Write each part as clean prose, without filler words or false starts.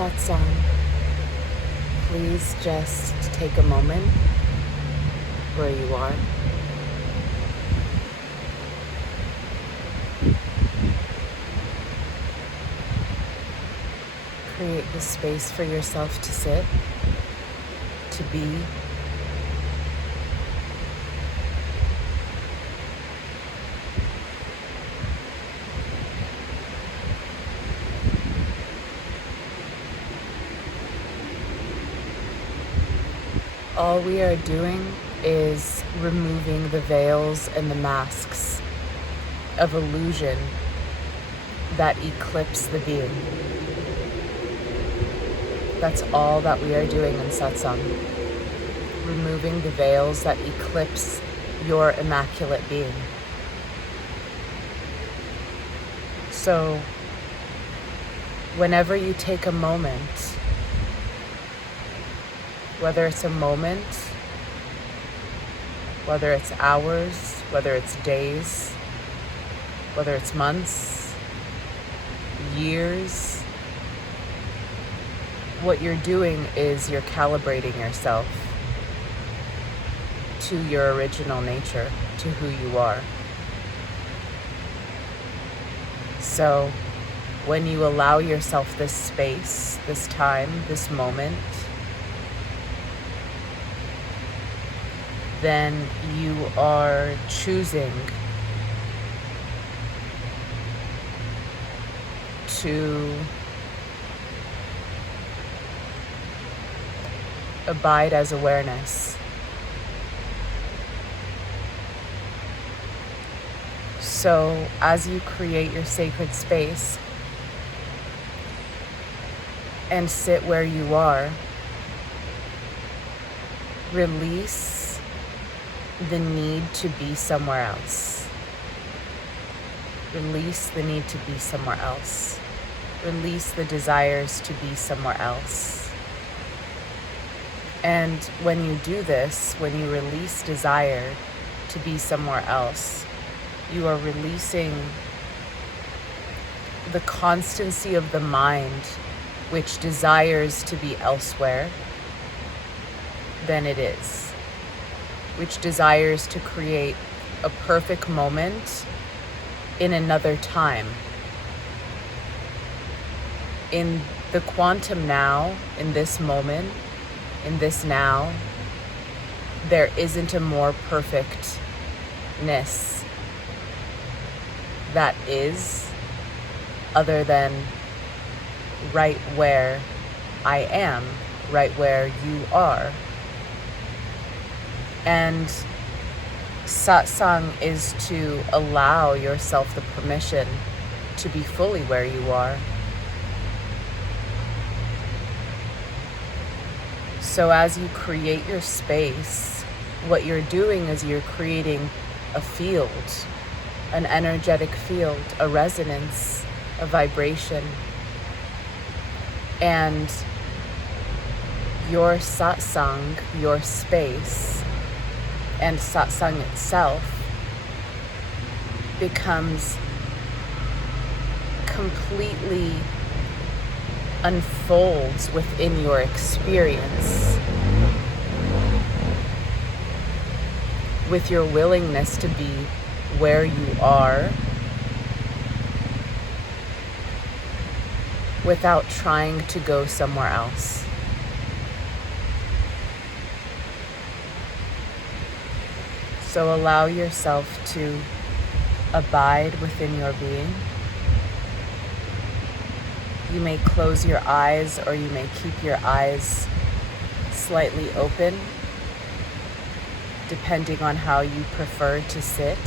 satsang, please just take a moment where you are. Create the space for yourself to sit, to be. All we are doing is removing the veils and the masks of illusion that eclipse the being. That's all that we are doing in satsang. Removing the veils that eclipse your immaculate being. So, whenever you take a moment, whether it's a moment, whether it's hours, whether it's days, whether it's months, years, what you're doing is you're calibrating yourself to your original nature, to who you are. So when you allow yourself this space, this time, this moment, then you are choosing to abide as awareness. So as you create your sacred space and sit where you are, release the need to be somewhere else. Release the need to be somewhere else. Release the desires to be somewhere else. And when you do this, when you release desire to be somewhere else, you are releasing the constancy of the mind which desires to be elsewhere than it is, which desires to create a perfect moment in another time. In the quantum now, in this moment, in this now, there isn't a more perfectness that is other than right where I am, right where you are. And satsang is to allow yourself the permission to be fully where you are. So as you create your space, what you're doing is you're creating a field, an energetic field, a resonance, a vibration. And your satsang, your space, and satsang itself becomes completely unfolds within your experience with your willingness to be where you are without trying to go somewhere else. So allow yourself to abide within your being. You may close your eyes or you may keep your eyes slightly open, depending on how you prefer to sit.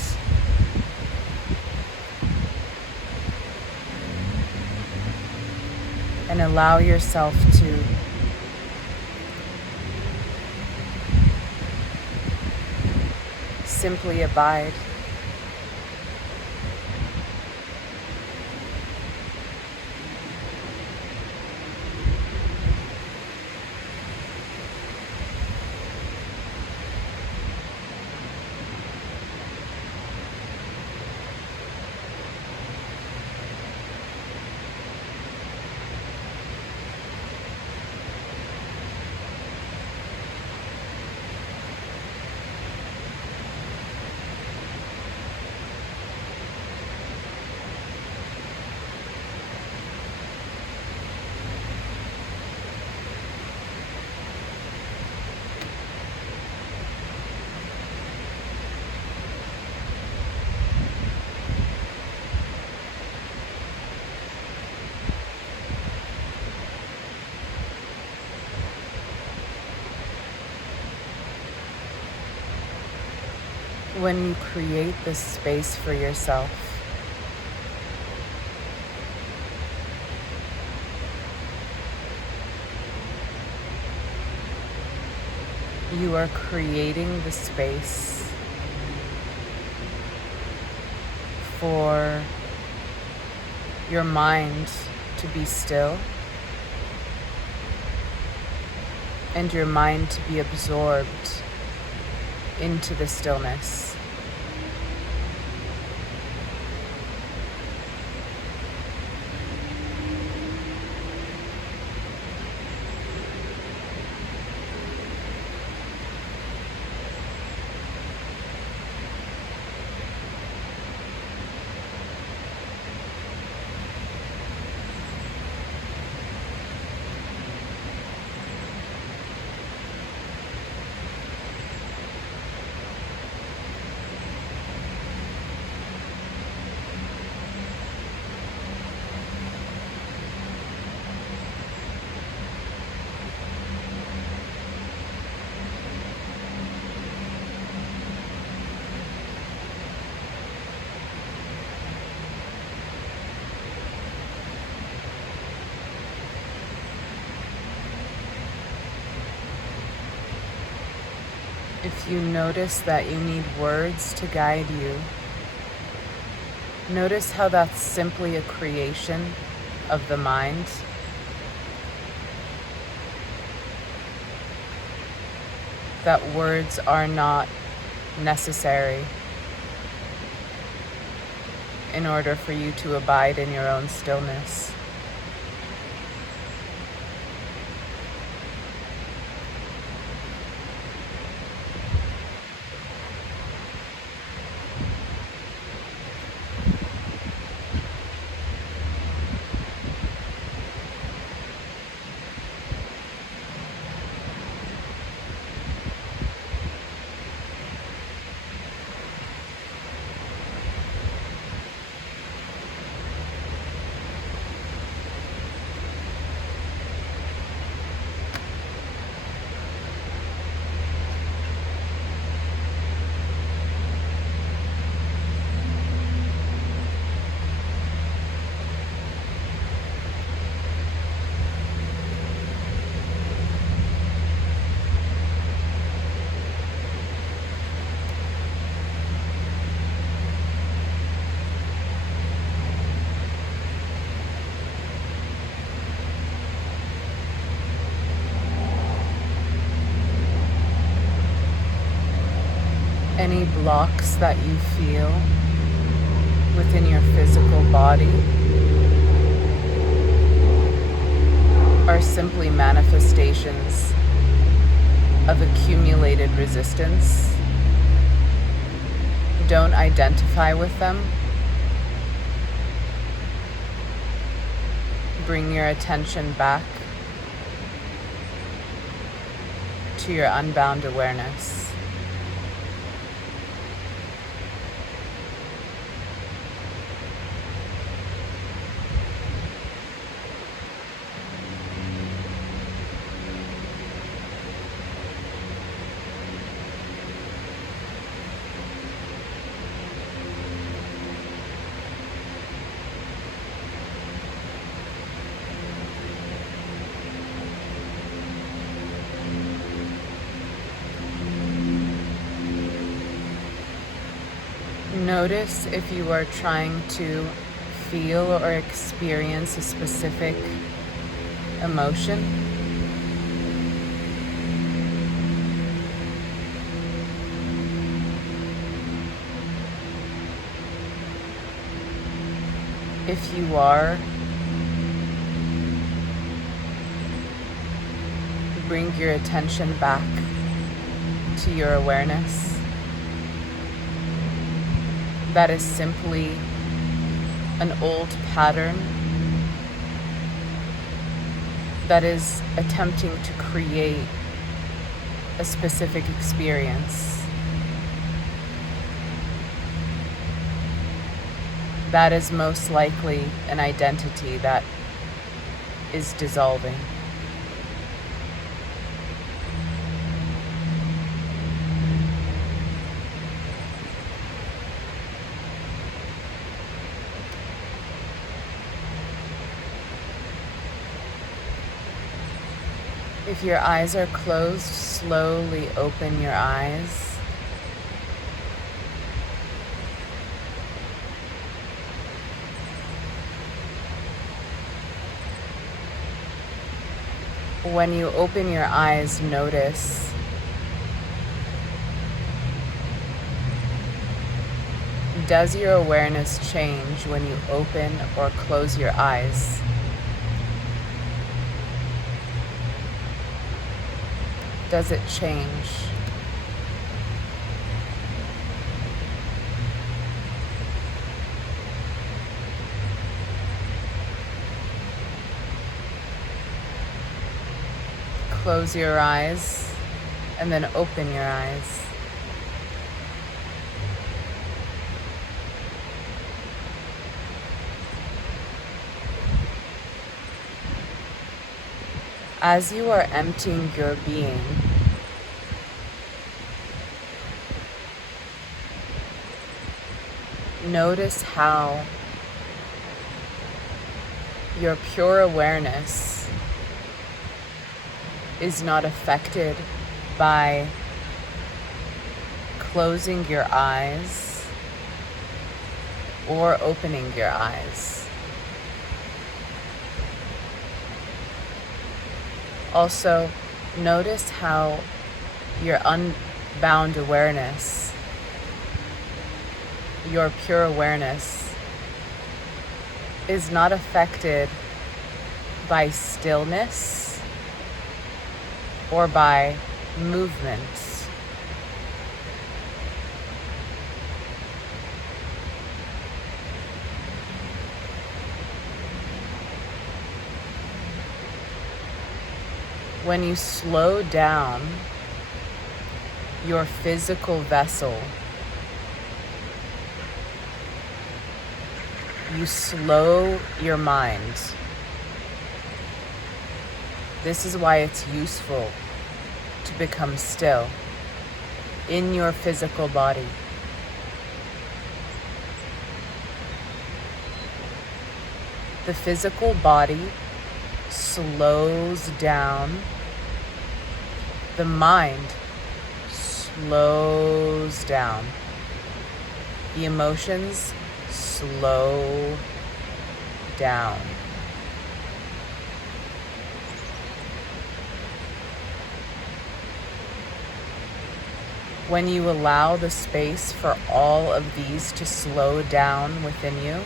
And allow yourself to simply abide. When you create this space for yourself, you are creating the space for your mind to be still and your mind to be absorbed into the stillness. If you notice that you need words to guide you, notice how that's simply a creation of the mind. That words are not necessary in order for you to abide in your own stillness. Any blocks that you feel within your physical body are simply manifestations of accumulated resistance. Don't identify with them. Bring your attention back to your unbound awareness. Notice if you are trying to feel or experience a specific emotion. If you are, bring your attention back to your awareness. That is simply an old pattern that is attempting to create a specific experience. That is most likely an identity that is dissolving. If your eyes are closed, slowly open your eyes. When you open your eyes, notice does your awareness change when you open or close your eyes? Does it change? Close your eyes and then open your eyes. As you are emptying your being, notice how your pure awareness is not affected by closing your eyes or opening your eyes. Also, notice how your unbound awareness, your pure awareness, is not affected by stillness or by movement. When you slow down your physical vessel, you slow your mind. This is why it's useful to become still in your physical body. The physical body slows down. The mind slows down. The emotions slow down. When you allow the space for all of these to slow down within you,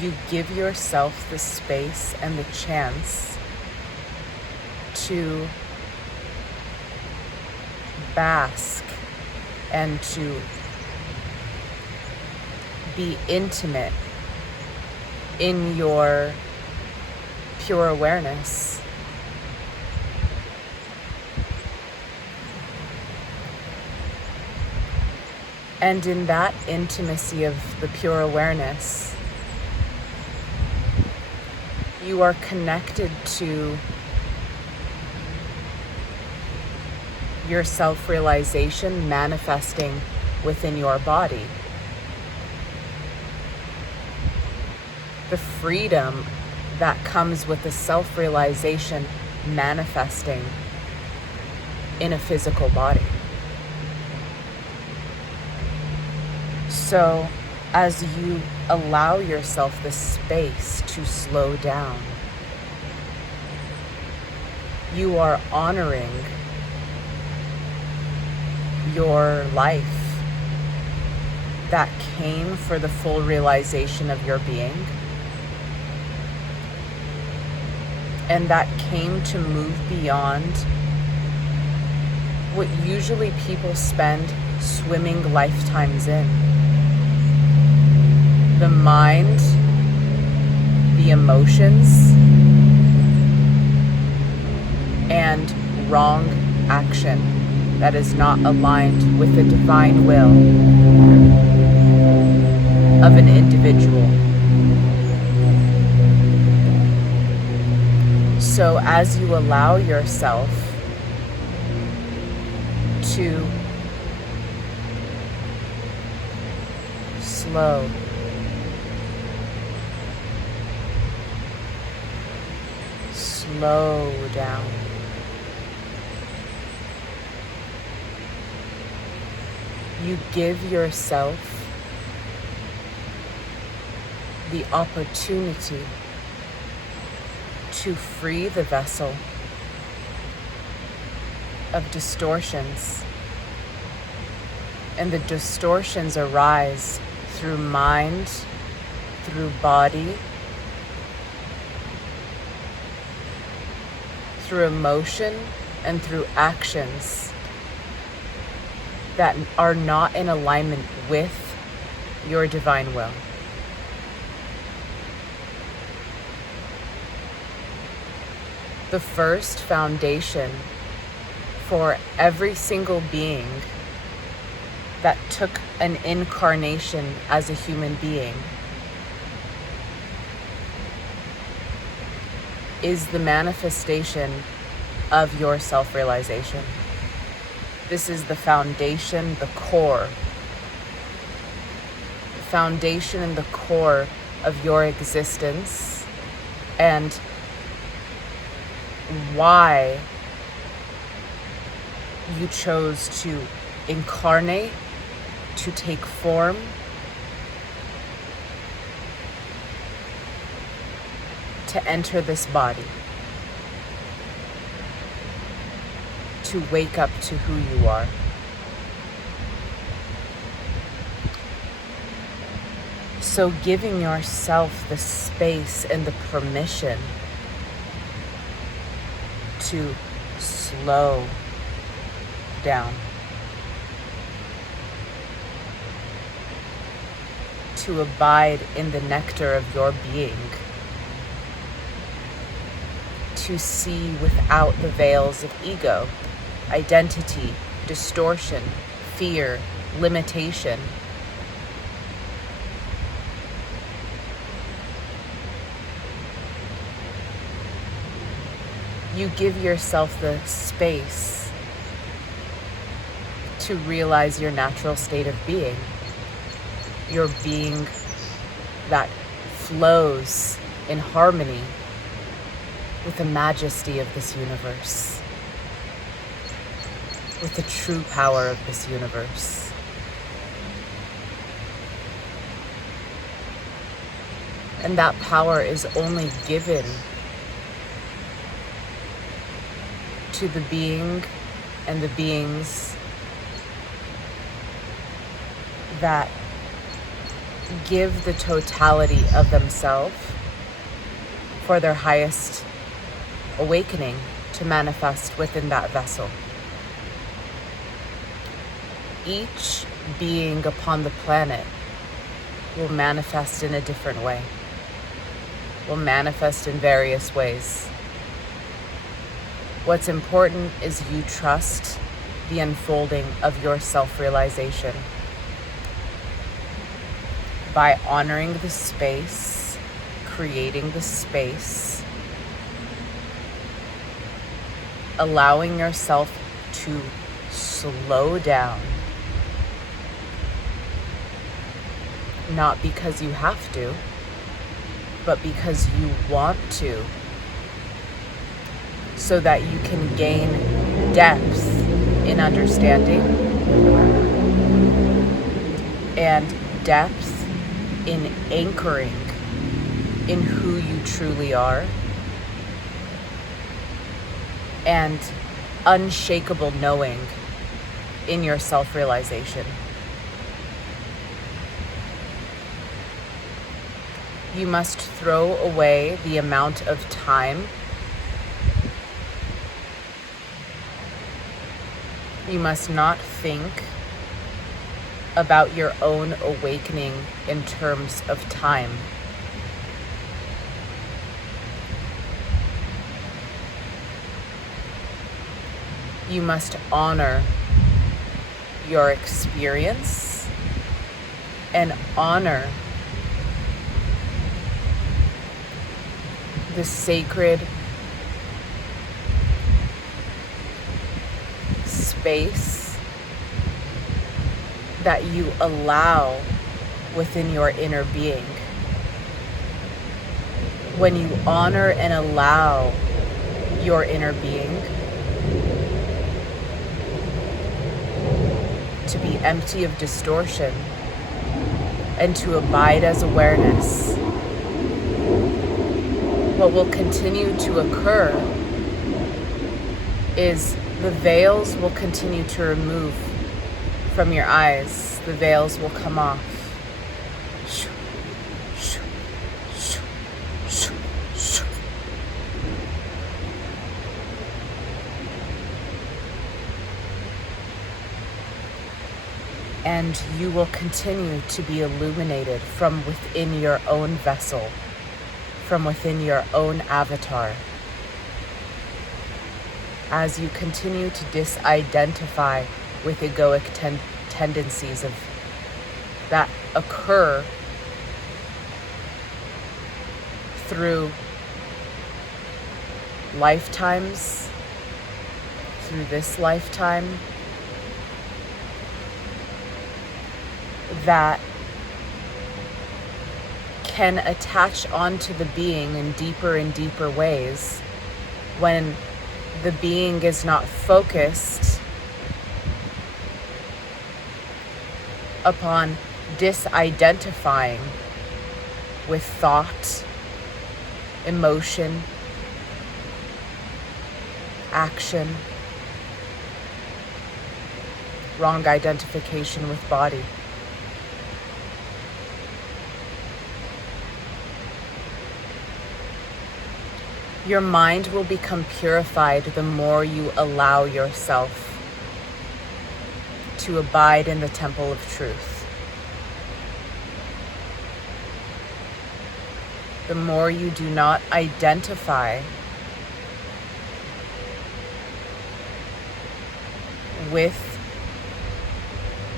you give yourself the space and the chance to bask and to be intimate in your pure awareness. And in that intimacy of the pure awareness, you are connected to your self-realization manifesting within your body. The freedom that comes with the self-realization manifesting in a physical body. So, as you allow yourself the space to slow down, you are honoring your life that came for the full realization of your being, and that came to move beyond what usually people spend swimming lifetimes in. The mind, the emotions, and wrong action that is not aligned with the divine will of an individual. So as you allow yourself to slow, slow down. You give yourself the opportunity to free the vessel of distortions. And the distortions arise through mind, through body, through emotion, and through actions that are not in alignment with your divine will. The first foundation for every single being that took an incarnation as a human being is the manifestation of your self-realization. This is the foundation, the core. The foundation and the core of your existence, and why you chose to incarnate, to take form, to enter this body, to wake up to who you are. So giving yourself the space and the permission to slow down, to abide in the nectar of your being, to see without the veils of ego, identity, distortion, fear, limitation. You give yourself the space to realize your natural state of being, your being that flows in harmony with the majesty of this universe, with the true power of this universe. And that power is only given to the being and the beings that give the totality of themselves for their highest awakening to manifest within that vessel. Each being upon the planet will manifest in a different way, will manifest in various ways. What's important is you trust the unfolding of your self-realization by honoring the space, creating the space, allowing yourself to slow down, not because you have to, but because you want to, so that you can gain depth in understanding and depth in anchoring in who you truly are, and unshakable knowing in your self-realization. You must throw away the amount of time you must not think about your own awakening in terms of time. You must honor your experience and honor the sacred space that you allow within your inner being. When you honor and allow your inner being, to be empty of distortion, and to abide as awareness, what will continue to occur is the veils will continue to remove from your eyes. The veils will come off. And you will continue to be illuminated from within your own vessel, from within your own avatar. As you continue to disidentify with egoic tendencies that occur through lifetimes, through this lifetime, that can attach onto the being in deeper and deeper ways when the being is not focused upon disidentifying with thought, emotion, action, wrong identification with body. Your mind will become purified the more you allow yourself to abide in the temple of truth. The more you do not identify with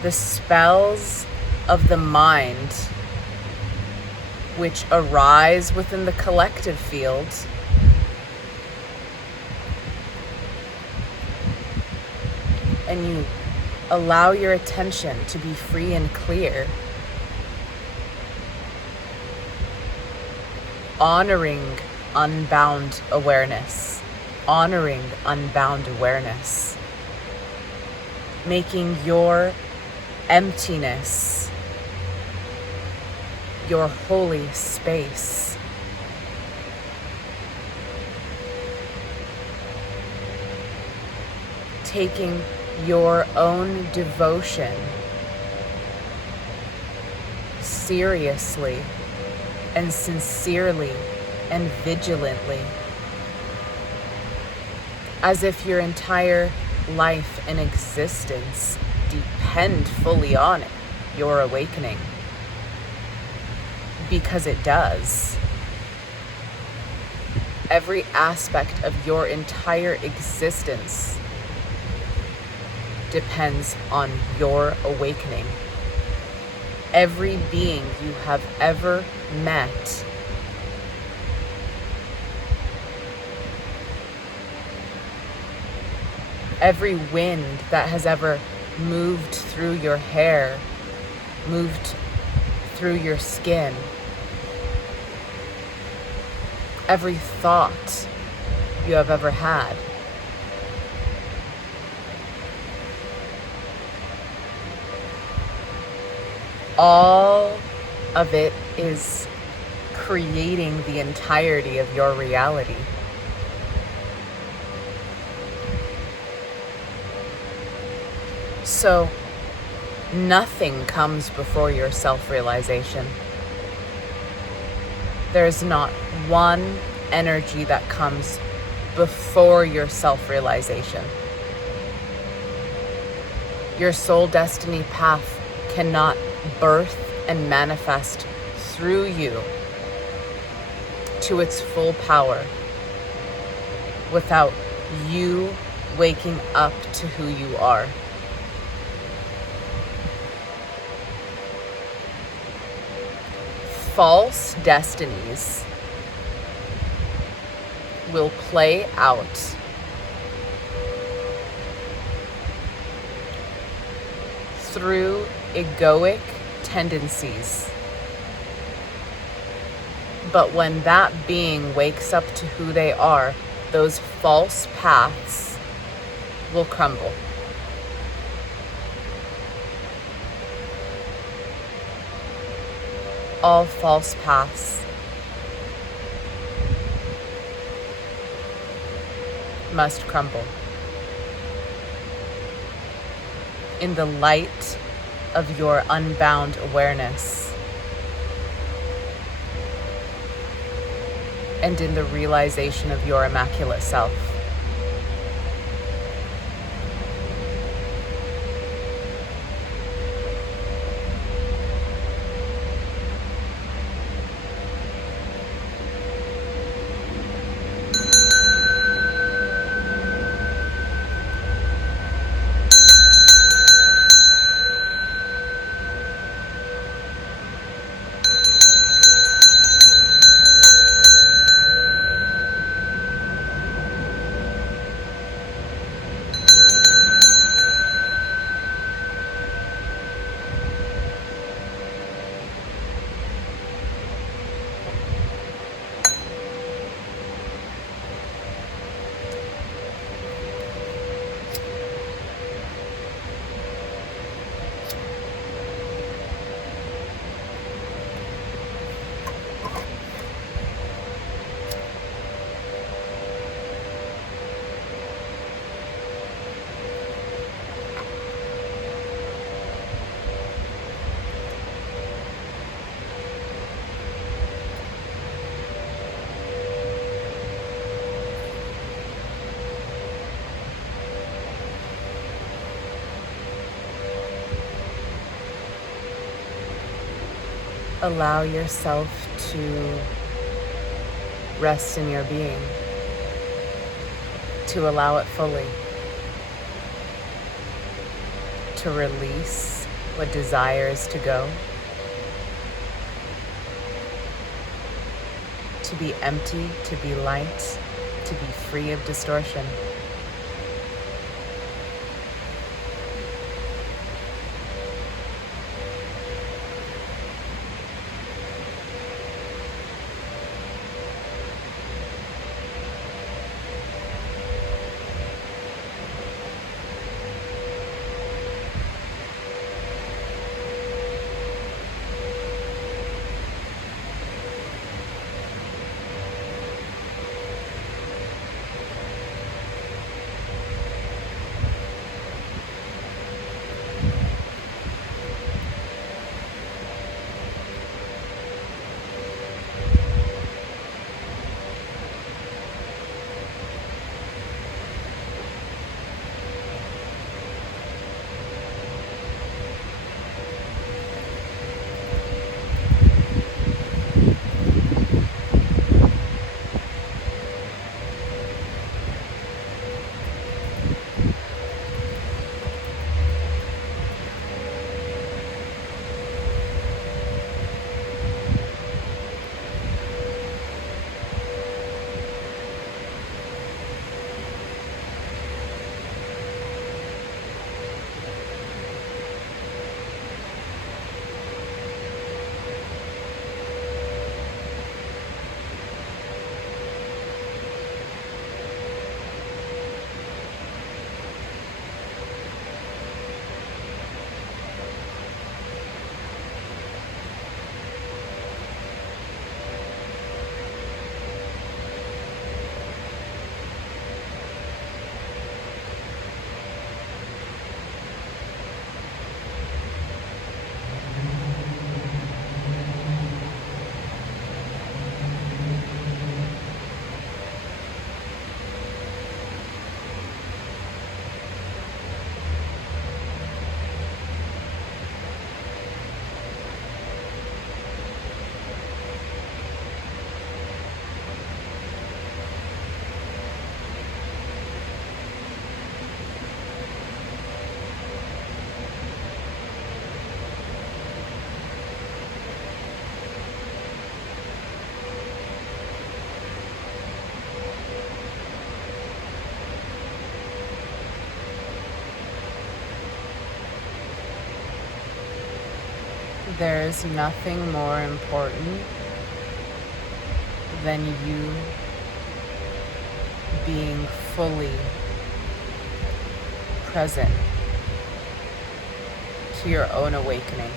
the spells of the mind which arise within the collective field, and you allow your attention to be free and clear, honoring unbound awareness, making your emptiness your holy space. Taking your own devotion seriously and sincerely and vigilantly, as if your entire life and existence depend fully on it, your awakening, because it does. Every aspect of your entire existence depends on your awakening. Every being you have ever met every wind that has ever moved through your hair, moved through your skin, every thought you have ever had, all of it is creating the entirety of your reality. So nothing comes before your self-realization. There's not one energy that comes before your self-realization. Your soul destiny path cannot birth and manifest through you to its full power without you waking up to who you are. False destinies will play out through egoic tendencies. But when that being wakes up to who they are, those false paths will crumble. All false paths must crumble in the light of your unbound awareness and in the realization of your immaculate self. Allow yourself to rest in your being, to allow it fully, to release what desires to go, to be empty, to be light, to be free of distortion. There is nothing more important than you being fully present to your own awakening.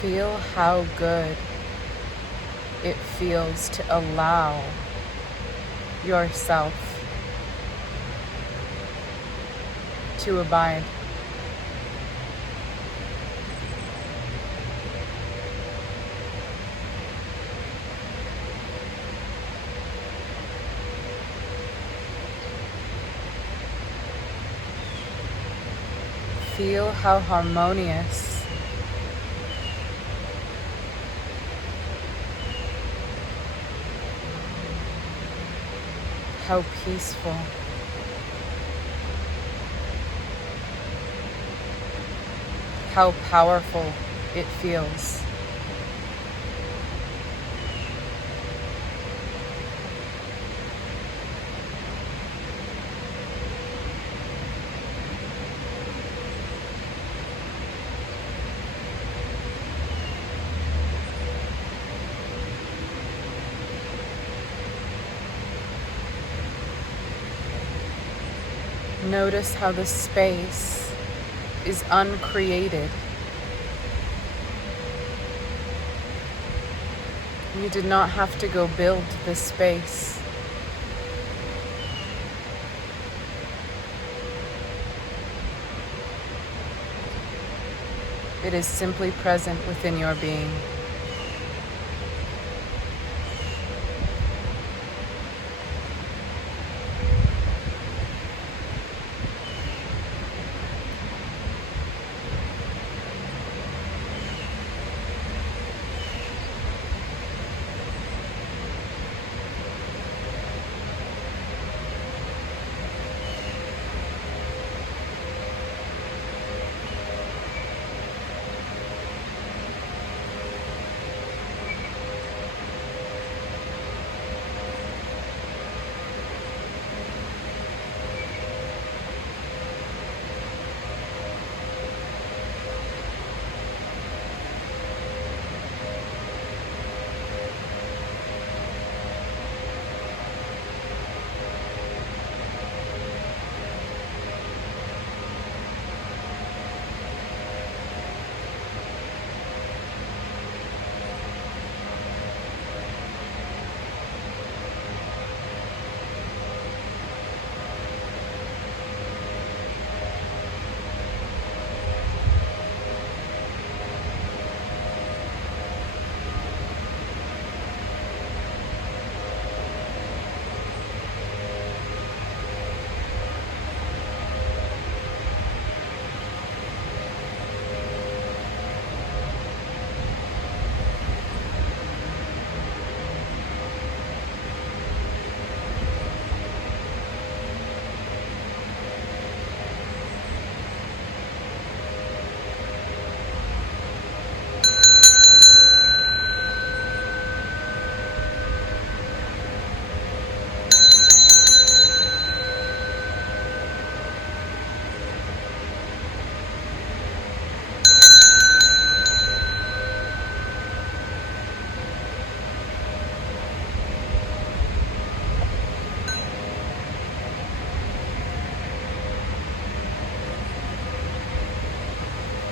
Feel how good it feels to allow yourself to abide. Feel how harmonious how peaceful, how powerful it feels. Notice how the space is uncreated. You did not have to go build this space. It is simply present within your being.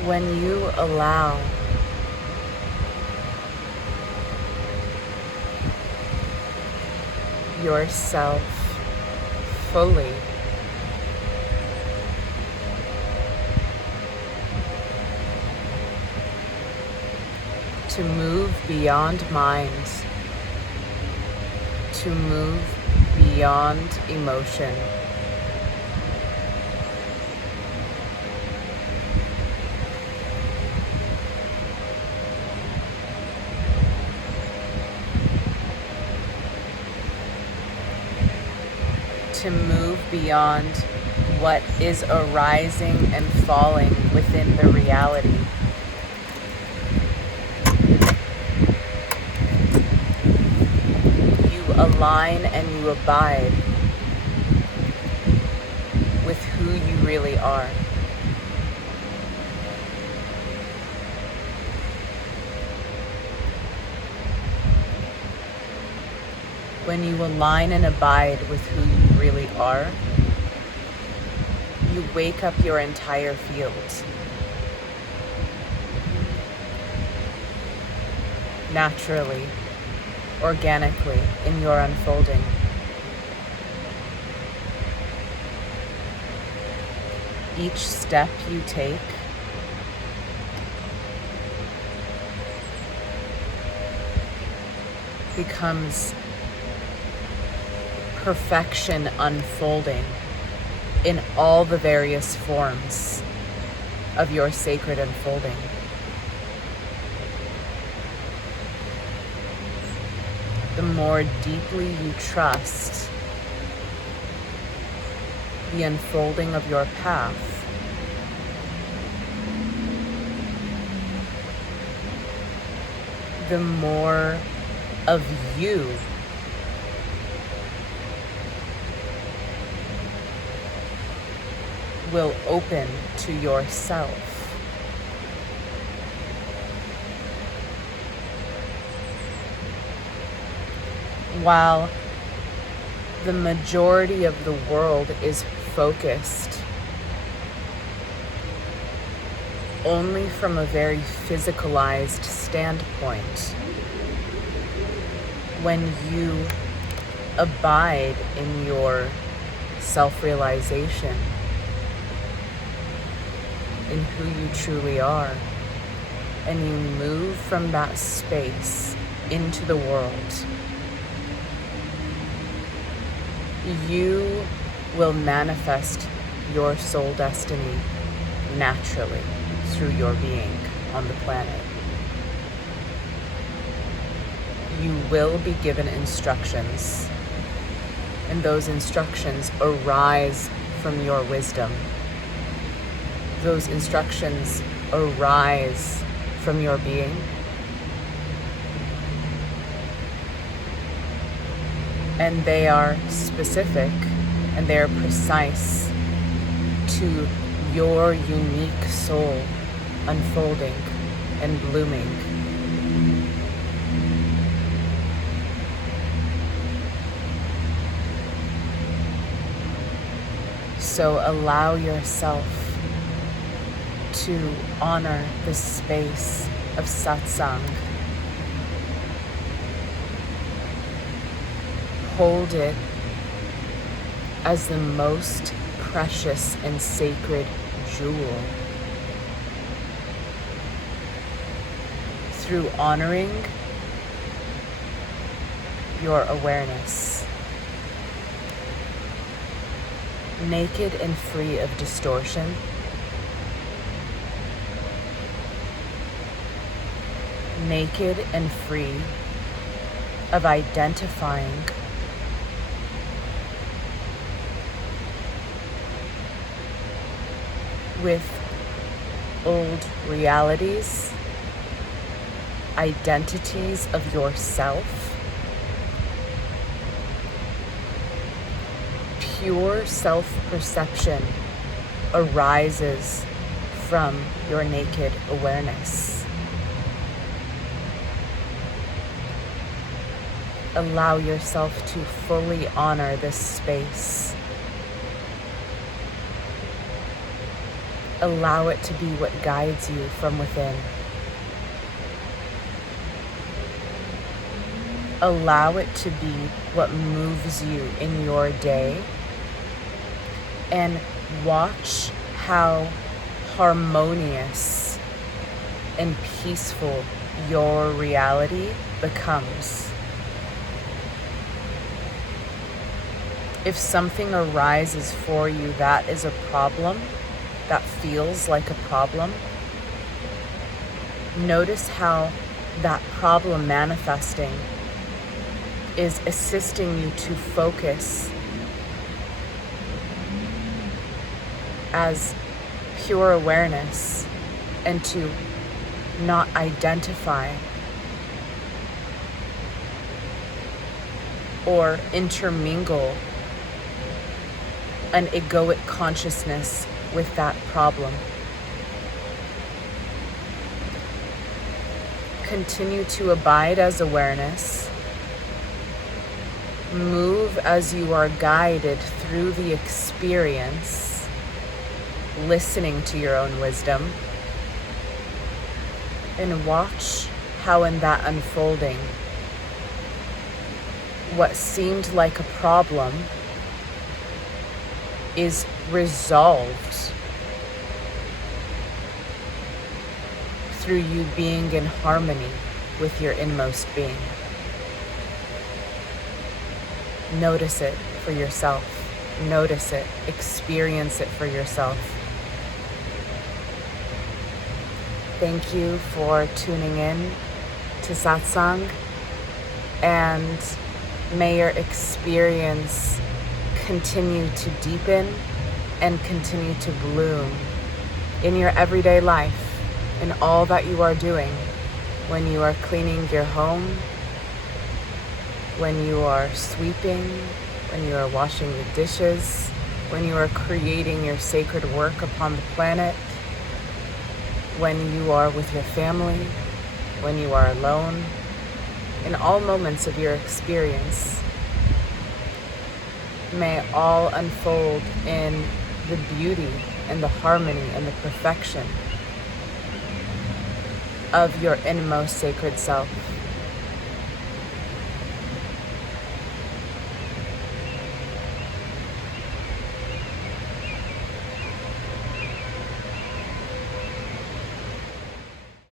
When you allow yourself fully to move beyond mind, to move beyond emotion. To move beyond what is arising and falling within the reality. You align and you abide with who you really are. When you align and abide with who you really are, you wake up your entire field. Naturally, organically, in your unfolding. Each step you take becomes perfection unfolding in all the various forms of your sacred unfolding. The more deeply you trust the unfolding of your path, the more of you will open to yourself. While the majority of the world is focused only from a very physicalized standpoint, when you abide in your self-realization, in who you truly are, and you move from that space into the world, you will manifest your soul destiny naturally through your being on the planet. You will be given instructions, and those instructions arise from your wisdom. Those instructions arise from your being. And they are specific and they are precise to your unique soul unfolding and blooming. So allow yourself to honor the space of satsang. Hold it as the most precious and sacred jewel. Through honoring your awareness, naked and free of distortion, naked and free of identifying with old realities, identities of yourself. Pure self-perception arises from your naked awareness. Allow yourself to fully honor this space. Allow it to be what guides you from within. Allow it to be what moves you in your day. And watch how harmonious and peaceful your reality becomes. If something arises for you that is a problem, that feels like a problem, notice how that problem manifesting is assisting you to focus as pure awareness and to not identify or intermingle an egoic consciousness with that problem. Continue to abide as awareness. Move as you are guided through the experience, listening to your own wisdom, and watch how in that unfolding, what seemed like a problem is resolved through you being in harmony with your inmost being. Notice it for yourself. Notice it. Experience it for yourself. Thank you for tuning in to Satsang, and may your experience continue to deepen and continue to bloom in your everyday life, in all that you are doing, when you are cleaning your home, when you are sweeping, when you are washing the dishes, when you are creating your sacred work upon the planet, when you are with your family, when you are alone, in all moments of your experience. May all unfold in the beauty and the harmony and the perfection of your inmost sacred self.